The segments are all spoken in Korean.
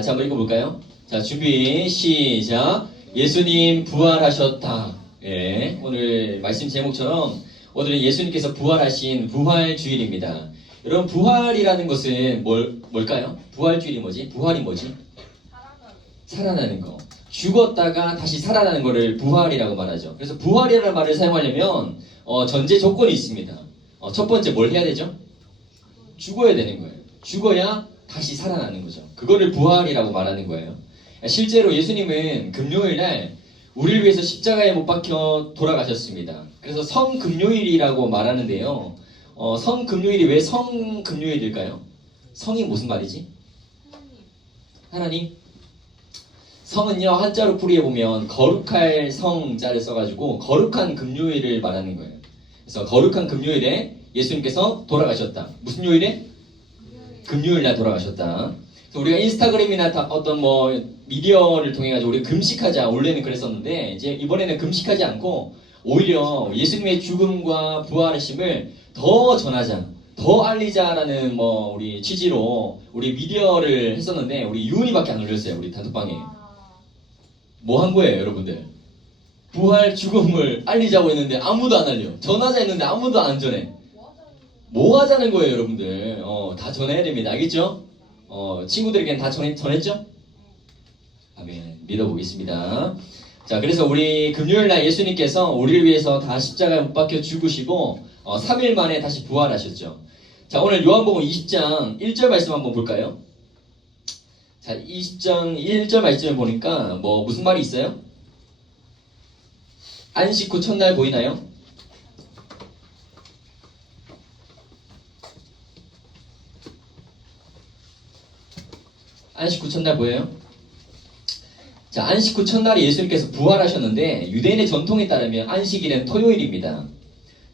같이 한번 읽어볼까요? 자, 준비, 시작. 예수님 부활하셨다. 예, 오늘 말씀 제목처럼 오늘은 예수님께서 부활하신 부활주일입니다. 여러분, 부활이라는 것은 뭘까요? 부활주일이 뭐지? 부활이 뭐지? 살아나는 거. 죽었다가 다시 살아나는 거를 부활이라고 말하죠. 그래서 부활이라는 말을 사용하려면 전제 조건이 있습니다. 첫 번째 뭘 해야 되죠? 죽어야 되는 거예요. 죽어야 다시 살아나는 거죠. 그거를 부활이라고 말하는 거예요. 실제로 예수님은 금요일날 우리를 위해서 십자가에 못 박혀 돌아가셨습니다. 그래서 성금요일이라고 말하는데요. 성금요일이 왜 성금요일일까요? 성이 무슨 말이지? 하나님. 성은요, 한자로 풀이해보면 거룩할 성자를 써가지고 거룩한 금요일을 말하는 거예요. 그래서 거룩한 금요일에 예수님께서 돌아가셨다. 무슨 요일에? 금요일날 돌아가셨다. 그래서 우리가 인스타그램이나 어떤 미디어를 통해 가지고 우리 금식하자, 원래는 그랬었는데 이제 이번에는 금식하지 않고 오히려 예수님의 죽음과 부활하심을 더 전하자, 더 알리자라는 우리 취지로 우리 미디어를 했었는데 우리 유은이밖에 안 올렸어요. 우리 단톡방에. 뭐 한 거예요, 여러분들? 부활 죽음을 알리자고 했는데 아무도 안 알려. 전하자 했는데 아무도 안 전해. 뭐 하자는 거예요, 여러분들? 다 전해야 됩니다. 알겠죠? 친구들에게는 다 전했죠? 아멘. 믿어보겠습니다. 자, 그래서 우리 금요일날 예수님께서 우리를 위해서 다 십자가에 못 박혀 죽으시고 3일 만에 다시 부활하셨죠. 자, 오늘 요한복음 20장 1절 말씀 한번 볼까요? 자, 20장 1절 말씀을 보니까 무슨 말이 있어요? 안식 후 첫날 보이나요? 안식 후 첫날 보여요? 자, 안식 후 첫날에 예수님께서 부활하셨는데 유대인의 전통에 따르면 안식일은 토요일입니다.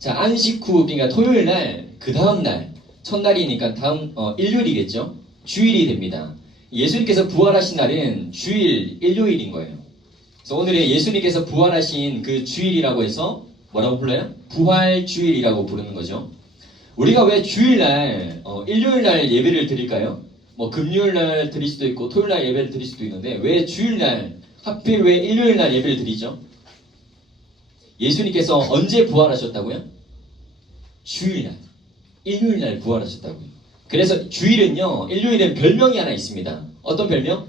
자, 안식 후 그러니까 토요일날 그 다음날 첫날이니까 다음 일요일이겠죠? 주일이 됩니다. 예수님께서 부활하신 날은 주일 일요일인 거예요. 그래서 오늘의 예수님께서 부활하신 그 주일이라고 해서 뭐라고 불러요? 부활주일이라고 부르는 거죠. 우리가 왜 주일날 일요일날 예배를 드릴까요? 금요일날 드릴 수도 있고 토요일날 예배를 드릴 수도 있는데 왜 주일날 하필 왜 일요일날 예배를 드리죠? 예수님께서 언제 부활하셨다고요? 주일날, 일요일날 부활하셨다고요. 그래서 주일은요, 일요일엔 별명이 하나 있습니다. 어떤 별명?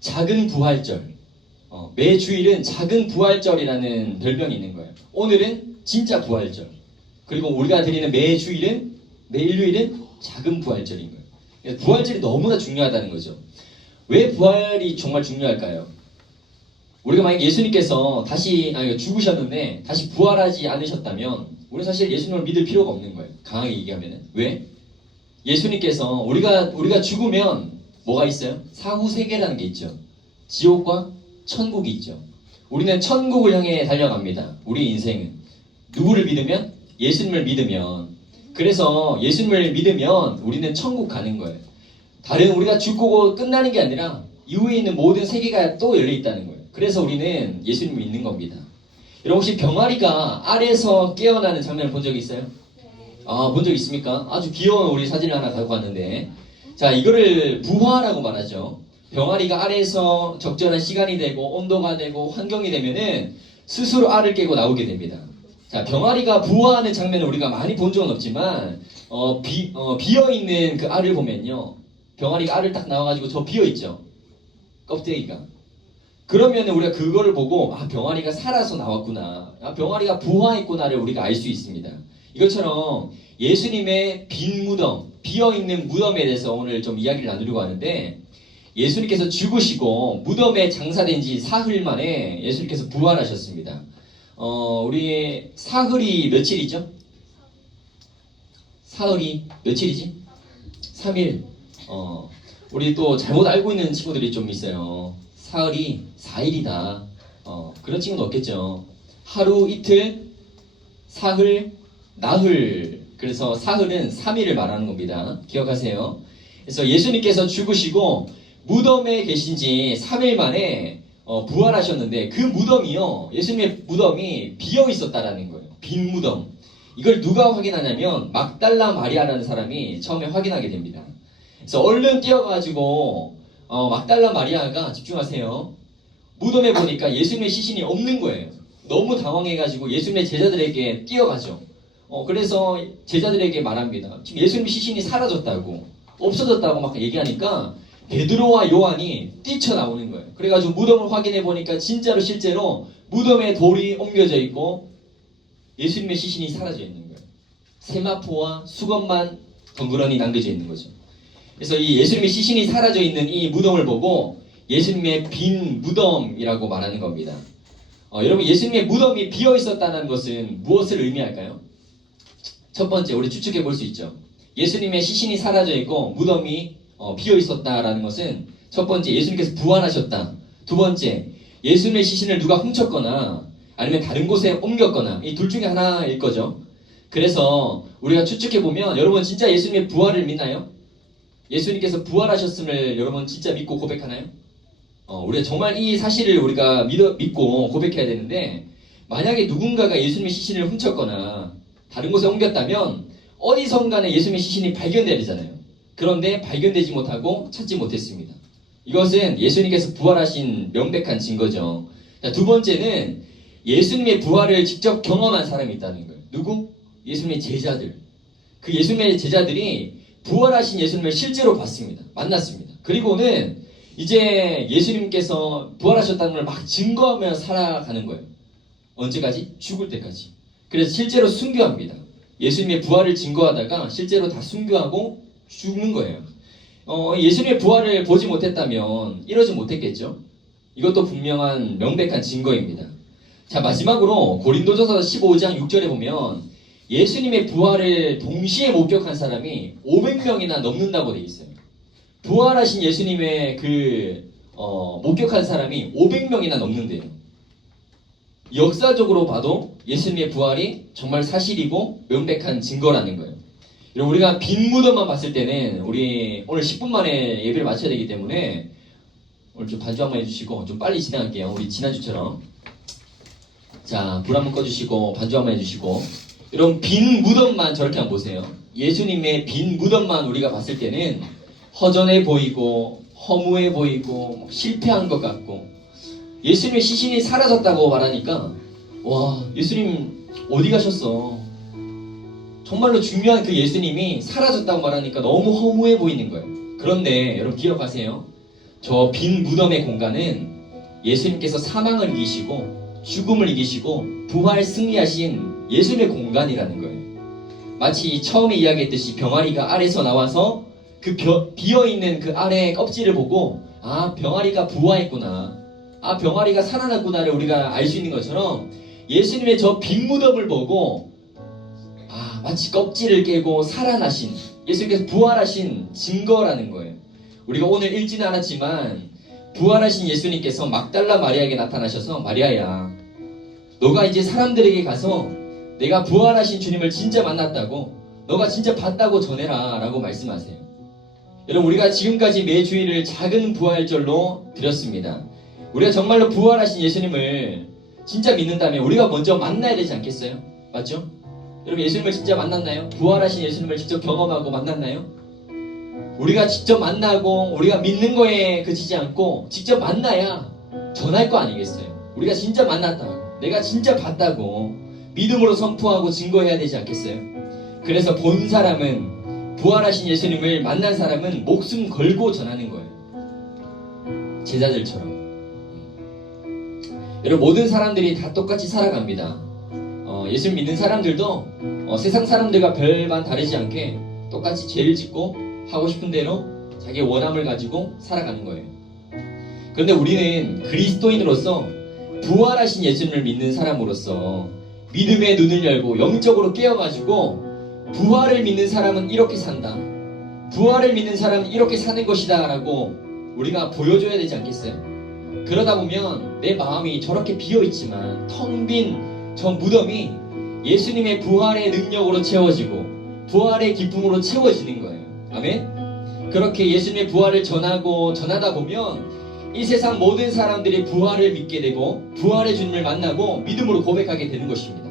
작은 부활절. 매 주일은 작은 부활절이라는 별명이 있는 거예요. 오늘은 진짜 부활절. 그리고 우리가 드리는 매 주일은, 매 일요일은 작은 부활절인 거예요. 그래서 부활절이 너무나 중요하다는 거죠. 왜 부활이 정말 중요할까요? 우리가 만약 예수님께서 죽으셨는데 다시 부활하지 않으셨다면 우리는 사실 예수님을 믿을 필요가 없는 거예요. 강하게 얘기하면은. 왜? 예수님께서 우리가 죽으면 뭐가 있어요? 사후 세계라는 게 있죠. 지옥과 천국이 있죠. 우리는 천국을 향해 달려갑니다. 우리 인생은. 누구를 믿으면? 예수님을 믿으면. 그래서 예수님을 믿으면 우리는 천국 가는 거예요. 다른 우리가 죽고 끝나는 게 아니라 이후에 있는 모든 세계가 또 열려 있다는 거예요. 그래서 우리는 예수님을 믿는 겁니다. 여러분 혹시 병아리가 알에서 깨어나는 장면을 본 적 있어요? 본 적 있습니까? 아주 귀여운 우리 사진을 하나 갖고 왔는데 자, 이거를 부화라고 말하죠. 병아리가 알에서 적절한 시간이 되고 온도가 되고 환경이 되면은 스스로 알을 깨고 나오게 됩니다. 자, 병아리가 부화하는 장면을 우리가 많이 본 적은 없지만 비어있는 그 알을 보면요, 병아리가 알을 딱 나와가지고 저 비어있죠, 껍데기가. 그러면 우리가 그거를 보고 병아리가 살아서 나왔구나, 병아리가 부화했구나를 우리가 알 수 있습니다. 이것처럼 예수님의 빈 무덤, 비어있는 무덤에 대해서 오늘 좀 이야기를 나누려고 하는데, 예수님께서 죽으시고 무덤에 장사된 지 사흘 만에 예수님께서 부활하셨습니다. 우리 사흘이 며칠이죠? 사흘이 며칠이지? 3일. 우리 또 잘못 알고 있는 친구들이 좀 있어요. 사흘이 4일이다. 그런 친구는 없겠죠. 하루, 이틀, 사흘, 나흘. 그래서 사흘은 3일을 말하는 겁니다. 기억하세요. 그래서 예수님께서 죽으시고 무덤에 계신 지 3일 만에 부활하셨는데 그 무덤이요, 예수님의 무덤이 비어 있었다라는 거예요. 빈 무덤. 이걸 누가 확인하냐면 막달라 마리아라는 사람이 처음에 확인하게 됩니다. 그래서 얼른 뛰어가지고 막달라 마리아가 집중하세요. 무덤에 보니까 예수님의 시신이 없는 거예요. 너무 당황해가지고 예수님의 제자들에게 뛰어가죠. 그래서 제자들에게 말합니다. 지금 예수님 시신이 사라졌다고, 없어졌다고 막 얘기하니까 베드로와 요한이 뛰쳐나오는 거예요. 그래가지고 무덤을 확인해 보니까 진짜로 실제로 무덤에 돌이 옮겨져 있고 예수님의 시신이 사라져 있는 거예요. 세마포와 수건만 덩그러니 남겨져 있는 거죠. 그래서 이 예수님의 시신이 사라져 있는 이 무덤을 보고 예수님의 빈 무덤이라고 말하는 겁니다. 여러분, 예수님의 무덤이 비어 있었다는 것은 무엇을 의미할까요? 첫 번째, 우리 추측해 볼 수 있죠. 예수님의 시신이 사라져 있고 무덤이 비어 있었다라는 것은 첫 번째, 예수님께서 부활하셨다. 두 번째, 예수님의 시신을 누가 훔쳤거나 아니면 다른 곳에 옮겼거나 이 둘 중에 하나일 거죠. 그래서 우리가 추측해 보면 여러분 진짜 예수님의 부활을 믿나요? 예수님께서 부활하셨음을 여러분 진짜 믿고 고백하나요? 우리가 정말 이 사실을 우리가 믿고 고백해야 되는데, 만약에 누군가가 예수님의 시신을 훔쳤거나 다른 곳에 옮겼다면 어디선가는 예수님의 시신이 발견돼야 되잖아요. 그런데 발견되지 못하고 찾지 못했습니다. 이것은 예수님께서 부활하신 명백한 증거죠. 자, 두 번째는 예수님의 부활을 직접 경험한 사람이 있다는 거예요. 누구? 예수님의 제자들. 그 예수님의 제자들이 부활하신 예수님을 실제로 봤습니다. 만났습니다. 그리고는 이제 예수님께서 부활하셨다는 걸 막 증거하며 살아가는 거예요. 언제까지? 죽을 때까지. 그래서 실제로 순교합니다. 예수님의 부활을 증거하다가 실제로 다 순교하고 죽는 거예요. 예수님의 부활을 보지 못했다면 이러지 못했겠죠. 이것도 분명한 명백한 증거입니다. 자, 마지막으로 고린도전서 15장 6절에 보면 예수님의 부활을 동시에 목격한 사람이 500명이나 넘는다고 되어 있어요. 부활하신 예수님의 목격한 사람이 500명이나 넘는데요. 역사적으로 봐도 예수님의 부활이 정말 사실이고 명백한 증거라는 거예요. 우리가 빈 무덤만 봤을 때는 우리 오늘 10분 만에 예배를 마쳐야 되기 때문에 오늘 좀 반주 한번 해주시고 좀 빨리 진행할게요. 우리 지난주처럼. 자, 불 한번 꺼주시고 반주 한번 해주시고. 여러분, 빈 무덤만 저렇게 한번 보세요. 예수님의 빈 무덤만 우리가 봤을 때는 허전해 보이고 허무해 보이고 실패한 것 같고, 예수님의 시신이 사라졌다고 말하니까 와, 예수님 어디 가셨어? 정말로 중요한 그 예수님이 사라졌다고 말하니까 너무 허무해 보이는 거예요. 그런데 여러분 기억하세요. 저 빈 무덤의 공간은 예수님께서 사망을 이기시고 죽음을 이기시고 부활 승리하신 예수님의 공간이라는 거예요. 마치 처음에 이야기했듯이 병아리가 알에서 나와서 그 비어있는 그 알의 껍질을 보고 아, 병아리가 부화했구나, 아, 병아리가 살아났구나를 우리가 알 수 있는 것처럼 예수님의 저 빈 무덤을 보고 아, 마치 껍질을 깨고 살아나신 예수님께서 부활하신 증거라는 거예요. 우리가 오늘 읽지는 않았지만 부활하신 예수님께서 막달라 마리아에게 나타나셔서 마리아야, 너가 이제 사람들에게 가서 내가 부활하신 주님을 진짜 만났다고, 너가 진짜 봤다고 전해라 라고 말씀하세요. 여러분, 우리가 지금까지 매주일을 작은 부활절로 드렸습니다. 우리가 정말로 부활하신 예수님을 진짜 믿는다면 우리가 먼저 만나야 되지 않겠어요? 맞죠? 여러분, 예수님을 진짜 만났나요? 부활하신 예수님을 직접 경험하고 만났나요? 우리가 직접 만나고 우리가 믿는 거에 그치지 않고 직접 만나야 전할 거 아니겠어요? 우리가 진짜 만났다고, 내가 진짜 봤다고 믿음으로 선포하고 증거해야 되지 않겠어요? 그래서 본 사람은, 부활하신 예수님을 만난 사람은 목숨 걸고 전하는 거예요. 제자들처럼. 여러분, 모든 사람들이 다 똑같이 살아갑니다. 예수님 믿는 사람들도 세상 사람들과 별반 다르지 않게 똑같이 죄를 짓고 하고 싶은 대로 자기의 원함을 가지고 살아가는 거예요. 그런데 우리는 그리스도인으로서 부활하신 예수님을 믿는 사람으로서 믿음의 눈을 열고 영적으로 깨어가지고 부활을 믿는 사람은 이렇게 산다, 부활을 믿는 사람은 이렇게 사는 것이다 라고 우리가 보여줘야 되지 않겠어요? 그러다 보면 내 마음이 저렇게 비어있지만 텅 빈 저 무덤이 예수님의 부활의 능력으로 채워지고 부활의 기쁨으로 채워지는 거예요. 아멘? 그렇게 예수님의 부활을 전하다 보면 이 세상 모든 사람들이 부활을 믿게 되고 부활의 주님을 만나고 믿음으로 고백하게 되는 것입니다.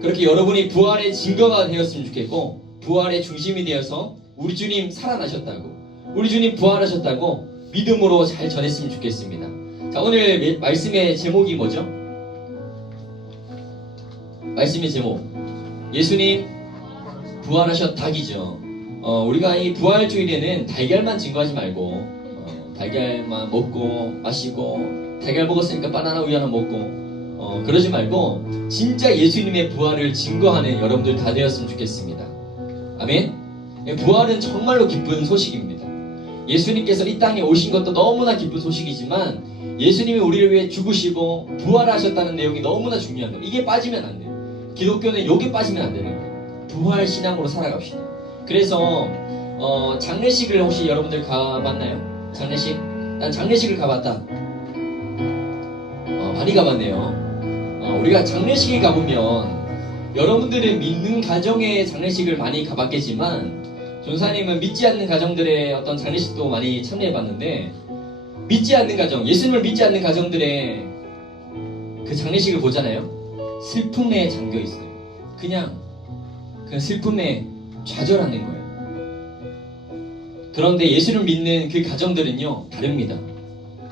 그렇게 여러분이 부활의 증거가 되었으면 좋겠고, 부활의 중심이 되어서 우리 주님 살아나셨다고, 우리 주님 부활하셨다고 믿음으로 잘 전했으면 좋겠습니다. 자, 오늘 말씀의 제목이 뭐죠? 말씀의 제목, 예수님 부활하셨다기죠. 우리가 이 부활주일에는 달걀만 증거하지 말고 달걀만 먹고 마시고 달걀 먹었으니까 바나나 우유 하나 먹고 그러지 말고 진짜 예수님의 부활을 증거하는 여러분들 다 되었으면 좋겠습니다. 아멘. 부활은 정말로 기쁜 소식입니다. 예수님께서 이 땅에 오신 것도 너무나 기쁜 소식이지만 예수님이 우리를 위해 죽으시고 부활하셨다는 내용이 너무나 중요한 거예요. 이게 빠지면 안 돼요. 기독교는 이게 빠지면 안 되는 거예요. 부활 신앙으로 살아갑시다. 그래서 장례식을 혹시 여러분들 가봤나요? 장례식? 난 장례식을 가봤다. 많이 가봤네요. 우리가 장례식에 가보면 여러분들은 믿는 가정의 장례식을 많이 가봤겠지만 전사님은 믿지 않는 가정들의 어떤 장례식도 많이 참여해봤는데 믿지 않는 가정, 예수님을 믿지 않는 가정들의 그 장례식을 보잖아요. 슬픔에 잠겨 있어요. 그냥 슬픔에 좌절하는 거예요. 그런데 예수를 믿는 그 가정들은요 다릅니다.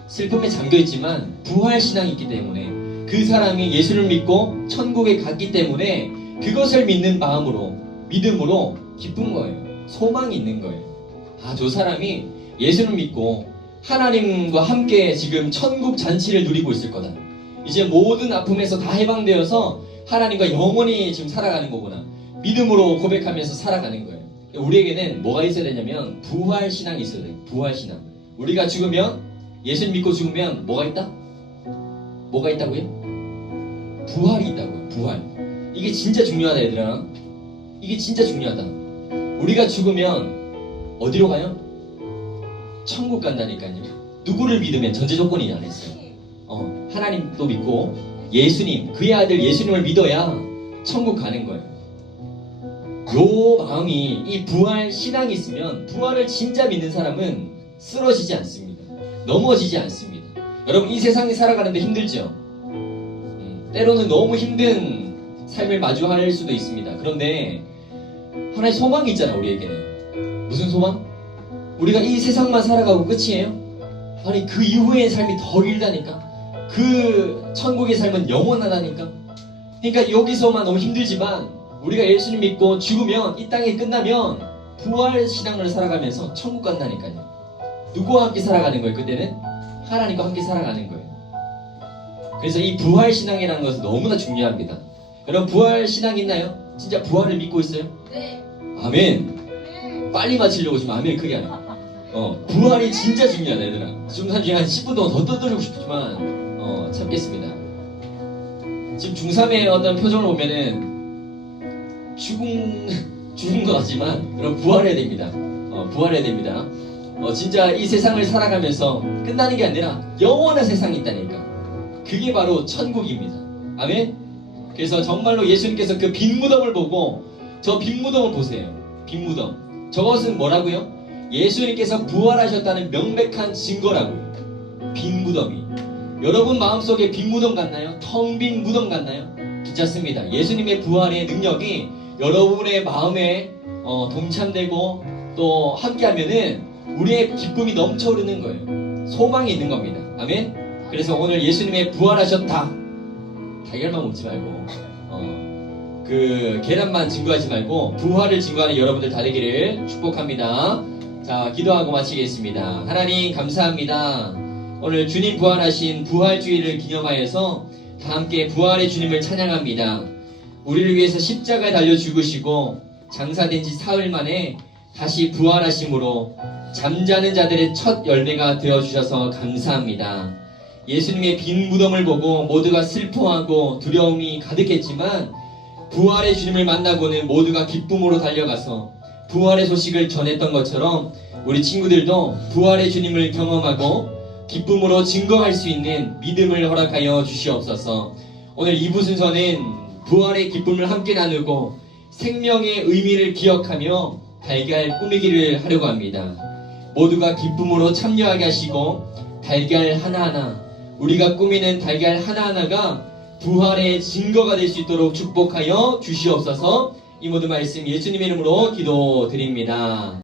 슬픔에 잠겨있지만 부활신앙이 있기 때문에 그 사람이 예수를 믿고 천국에 갔기 때문에 그것을 믿는 마음으로 믿음으로 기쁜 거예요. 소망이 있는 거예요. 저 사람이 예수를 믿고 하나님과 함께 지금 천국 잔치를 누리고 있을 거다. 이제 모든 아픔에서 다 해방되어서 하나님과 영원히 지금 살아가는 거구나. 믿음으로 고백하면서 살아가는 거예요. 우리에게는 뭐가 있어야 되냐면 부활신앙이 있어야 돼요. 부활신앙. 우리가 죽으면 예수를 믿고 죽으면 뭐가 있다? 뭐가 있다고요? 부활이 있다고요. 부활. 이게 진짜 중요하다 얘들아. 이게 진짜 중요하다. 우리가 죽으면 어디로 가요? 천국 간다니까요. 누구를 믿으면 전제 조건이 안에 있어요. 하나님도 믿고 예수님, 그의 아들 예수님을 믿어야 천국 가는 거예요. 요 마음이, 이 부활 신앙이 있으면 부활을 진짜 믿는 사람은 쓰러지지 않습니다. 넘어지지 않습니다. 여러분 이 세상에 살아가는데 힘들죠? 때로는 너무 힘든 삶을 마주할 수도 있습니다. 그런데 하나의 소망이 있잖아. 우리에게는 무슨 소망? 우리가 이 세상만 살아가고 끝이에요? 아니 그 이후의 삶이 더 길다니까. 그 천국의 삶은 영원하다니까. 그러니까 여기서만 너무 힘들지만 우리가 예수님 믿고 죽으면 이 땅이 끝나면 부활 신앙을 살아가면서 천국 간다니까요. 누구와 함께 살아가는 거예요? 그때는 하나님과 함께 살아가는 거예요. 그래서 이 부활 신앙이라는 것은 너무나 중요합니다. 여러분 부활 신앙 있나요? 진짜 부활을 믿고 있어요? 네. 아멘. 네. 빨리 마치려고 지금 아멘 크게 하네. 부활이 진짜 중요하다 얘들아. 중산 중에 한 10분 동안 더 떠들고 싶지만 참겠습니다. 지금 중3의 어떤 표정을 보면은 죽은 것 같지만 여러분 부활해야 됩니다. 부활해야 됩니다. 진짜 이 세상을 살아가면서 끝나는 게 아니라 영원한 세상이 있다니까. 그게 바로 천국입니다. 아멘. 그래서 정말로 예수님께서 그 빈 무덤을 보고 저 빈 무덤을 보세요. 빈 무덤. 저것은 뭐라고요? 예수님께서 부활하셨다는 명백한 증거라고요. 빈 무덤이. 여러분 마음속에 빈 무덤 같나요? 텅 빈 무덤 같나요? 괜찮습니다. 예수님의 부활의 능력이 여러분의 마음에 동참되고 또 함께하면은 우리의 기쁨이 넘쳐흐르는 거예요. 소망이 있는 겁니다. 아멘. 그래서 오늘 예수님의 부활하셨다. 달걀만 먹지 말고 그 계란만 증거하지 말고 부활을 증거하는 여러분들 다 되기를 축복합니다. 자, 기도하고 마치겠습니다. 하나님 감사합니다. 오늘 주님 부활하신 부활주의를 기념하여서 다 함께 부활의 주님을 찬양합니다. 우리를 위해서 십자가에 달려 죽으시고 장사된 지 사흘 만에 다시 부활하심으로 잠자는 자들의 첫 열매가 되어주셔서 감사합니다. 예수님의 빈 무덤을 보고 모두가 슬퍼하고 두려움이 가득했지만 부활의 주님을 만나고는 모두가 기쁨으로 달려가서 부활의 소식을 전했던 것처럼 우리 친구들도 부활의 주님을 경험하고 기쁨으로 증거할 수 있는 믿음을 허락하여 주시옵소서. 오늘 2부 순서는 부활의 기쁨을 함께 나누고 생명의 의미를 기억하며 달걀 꾸미기를 하려고 합니다. 모두가 기쁨으로 참여하게 하시고 달걀 하나하나, 우리가 꾸미는 달걀 하나하나가 부활의 증거가 될 수 있도록 축복하여 주시옵소서. 이 모든 말씀 예수님의 이름으로 기도드립니다.